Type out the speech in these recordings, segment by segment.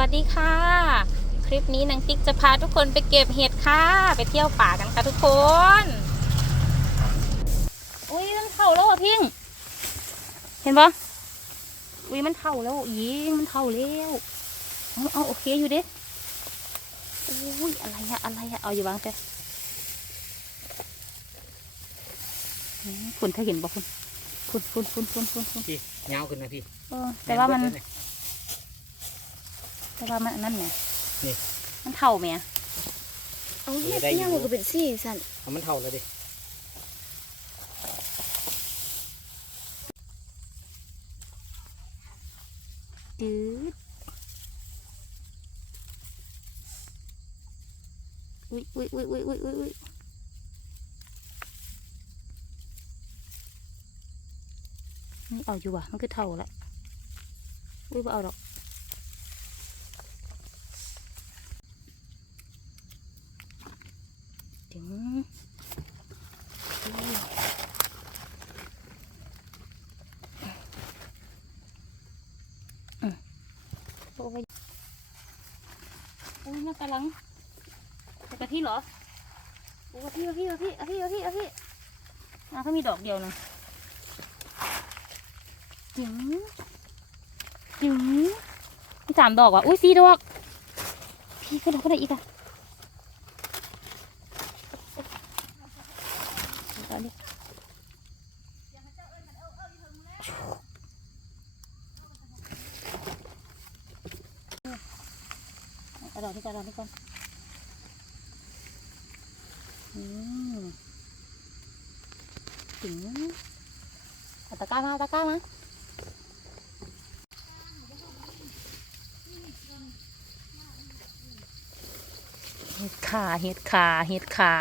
วัสดีค่ะ คลิปนี้นางติ๊กจะพาทุกคนไปเก็บเห็ดค่ะ ไปเที่ยวป่ากันค่ะทุกคนอุ้ยมันเท่าแล้วอะพิงเห็นปะอุ้ยมันเท่าแล้วยิงมันเท่าแล้วเอาเอาโอเคอยู่เด้อุ้ยอะไรอะอะไรอะเอาอยู่บ้างแต่คุณถ้าเห็นบอกคุณคุณคุณคุณคุณคุณคุณพี่เงาขึ้นนะพี่เออแต่ว่ามันเบิดเลย แต่ว่ามันอันนั่นไงนี่ มันเท่าไหมอะเอาเฮ็ดเนี่ยมันก็เป็นสีสันเอามันเท่าแล้วดิจืดอุ้ยอุ้ยอุ้ยอุ้ยอุ้ยอุ้ยอุ้ยนี่เอาอยู่ว่ะมันคือเท่าละอุ้ยบ่เอาดอกถึง อุ้ยมโอ้ยมันกำลังแต่กะทิเหรอโอ้กะทิกะทิกะทิกะทิกะทิกะทิอะเขามีดอกเดียวนะจิ๋งจิ๋งมีสามดอกว่ะอุ้ยสี่ดอก พี่ก็ดอกก็ได้อีกอะเอาดิเอาดอกนี้ก่อนอาดอกนี้ก่อนอืมถึงอาตะก้ามาอาตะก้ามาเห็ดขาเห็ดขาเห็ดขา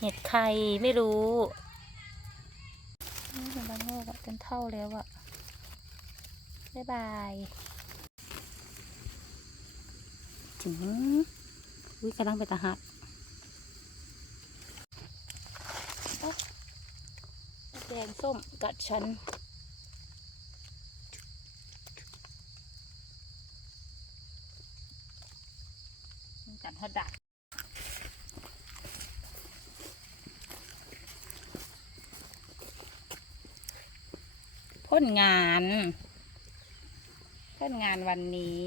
เห็ดไข่ไม่รู้นี่เห็นบางโลกอะเป็นเท่าแล้วอะบ๊ายบายถึงอุ้ยกำลังไปตาหักโอ๊ะแดงส้มกัดฉันกัดหดัก พ้นงานพ้นงานวันนี้